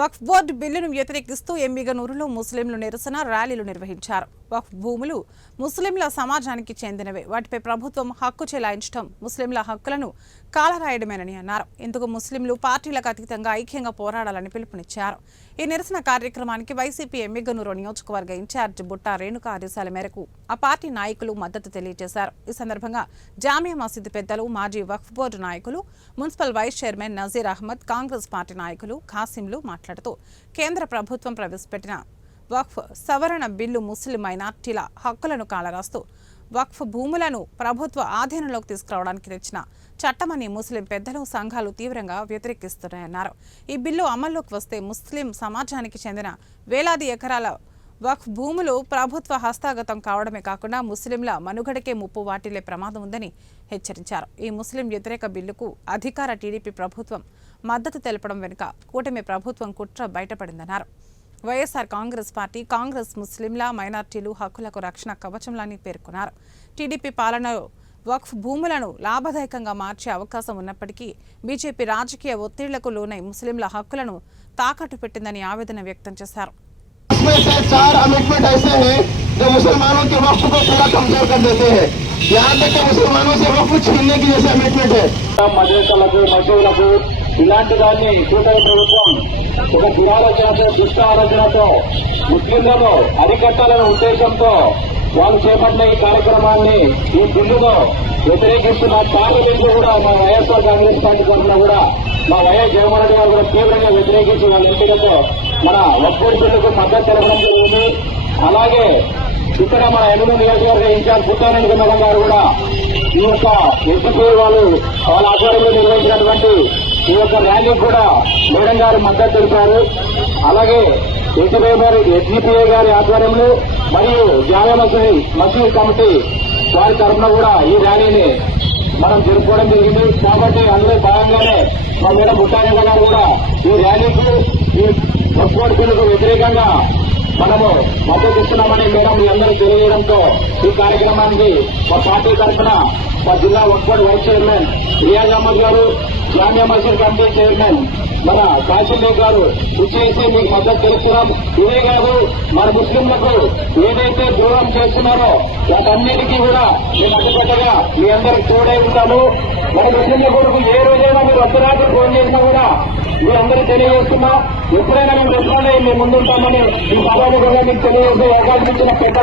వక్ఫ్ board బిల్లును వ్యతిరేకిస్తూ ఎమ్మిగనూరులో ముస్లింలు నిరసన ర్యాలీలు నిర్వహించారు. వక్ఫ్ భూములు ముస్లింల సమాజానికి చెందినవే. వాటిపై ప్రభుత్వం హక్కు చెలాయించడం ముస్లింల హక్కులను కాలరాయడమేనని అన్నారు. ఇందుకు ముస్లింలు పార్టీలకు అతీతంగా ఐక్యంగా పోరాడాలని పిలుపునిచ్చారు. ఈ నిరసన కార్యక్రమానికి వైసీపీ ఎమ్మిగనూరు నియోజకవర్గ ఇన్ఛార్జ్ బుట్టా రేణుక ఆదేశాల మేరకు ఆ పార్టీ నాయకులు మద్దతు తెలియజేశారు. ఈ సందర్భంగా జామియా మసీదు పెద్దలు, మాజీ వక్ఫ్ బోర్డు నాయకులు, municipal vice chairman Nazeer Ahmed, Congress party నాయకులు ఖాసింలు మాట్లాడుతూ కేంద్ర ప్రభుత్వం ప్రవేశపెట్టిన వక్ఫ్ సవరణ బిల్లు ముస్లిం మైనార్టీల హక్కులను కాలరాస్తూ వక్ఫ్ భూములను ప్రభుత్వ ఆధీనంలోకి తీసుకురావడానికి తెచ్చిన చట్టమని ముస్లిం పెద్దలు, సంఘాలు తీవ్రంగా వ్యతిరేకిస్తున్నాయన్నారు. ఈ బిల్లు అమల్లోకి వస్తే ముస్లిం సమాజానికి చెందిన వేలాది ఎకరాల వక్ఫ్ భూములు ప్రభుత్వ హస్తగతం కావడమే కాకుండా ముస్లింల మనుగడకే ముప్పు వాటిల్లే ప్రమాదం ఉందని హెచ్చరించారు. ఈ ముస్లిం వ్యతిరేక బిల్లుకు అధికార టీడీపీ ప్రభుత్వం మద్దతు తెలపడం వెనుక కూటమి ప్రభుత్వం కుట్ర బయటపడిందన్నారు. వైఎస్ఆర్ కాంగ్రెస్ పార్టీ, కాంగ్రెస్ ముస్లింల మైనార్టీలు హక్కులకు రక్షణ కవచంలని పేర్కొన్నారు. టీడీపీ పాలనలో వక్ఫ్ భూములను లాభదాయకంగా మార్చే అవకాశం ఉన్నప్పటికీ బీజేపీ రాజకీయ ఒత్తిళ్లకు లోనై ముస్లింల హక్కులను తాకట్టు పెట్టిందని ఆవేదన వ్యక్తం చేశారు. इसमें से 4 अमेंडमेंट ऐसे हैं जो मुसलमानों के वक्फ को पूरा कमजोर कर देते हैं। यहाँ तक कि मुसलमानों से वक्फ छीनने की जैसे अमेंडमेंट है। మద్రసాలకు, మసీదులకు ఇలాంటి దాన్ని కూటమి ప్రభుత్వం ఒక దురాలోచనతో, దుష్ట ఆలోచనతో ముస్లింలను అరికట్టాలనే ఉద్దేశంతో వాళ్ళు చేపట్టిన ఈ కార్యక్రమాన్ని, ఈ బిల్లును వ్యతిరేకిస్తున్న పార్లమెంట్ కూడా మా వైఎస్ఆర్ కాంగ్రెస్ పార్టీ తరఫున కూడా మా వైఎస్ జగన్మోహన్ రెడ్డి గారు కూడా తీవ్రంగా వ్యతిరేకించి వాళ్ళ ఎంపికతో మన వక్ఫ్ బిల్లుకు మద్దతు తెలపడం జరిగింది. అలాగే ఇక్కడ మన ఎమ్మెల్యే నియోజకవర్గ ఇన్ఛార్జ్ బుట్టా రేణుక గారు కూడా ఈ యొక్క ఎస్పీ వాళ్ళ ఆధ్వర్యంలో నిర్వహించినటువంటి ఈ యొక్క ర్యాలీకి కూడా మేడం గారు మద్దతు తెలిపారు. అలాగే ఎస్డిపిఐ గారి ఆధ్వర్యంలో మరియు జామియా మసీద్ కమిటీ వారి తరఫున కూడా ఈ ర్యాలీని మనం జరుపుకోవడం జరిగింది. కాబట్టి అందులో భాగంగానే మా మేడం బుట్టా రేణుక గారు కూడా ఈ ర్యాలీకు, ఈ వక్ఫ్ బోర్డు బిల్లుకు వ్యతిరేకంగా మనము మద్దతు ఇస్తున్నామని మేడం మీ అందరూ తెలియజేయడంతో ఈ కార్యక్రమానికి మా పార్టీ తరఫున మా జిల్లా Waqf board vice chairman Riyaz Ahmed గారు, జామియా మసీద్ కమిటీ చైర్మన్ మన కాశీం గారు ఇచ్చేసి మీకు మద్దతు తెలుపుతున్నాం. ఇదే కాదు, మన ముస్లింలకు ఏదైతే దూరం చేస్తున్నారో వాటన్నిటికీ కూడా మేము అడ్డుకట్టగా మీ అందరికి తోడై ఉంటాము. మన ముస్లింల కొరకు ఏ రోజైనా మీరు అర్ధరాత్రి ఫోన్ చేసినా కూడా మీ అందరూ తెలియజేస్తున్నా, ఎప్పుడైనా మేము రెస్పాండ్ అయ్యి మేము ముందుంటామని ఈ సభలో కూడా మీకు తెలియజేసే అవకాశం ఇచ్చిన పెద్ద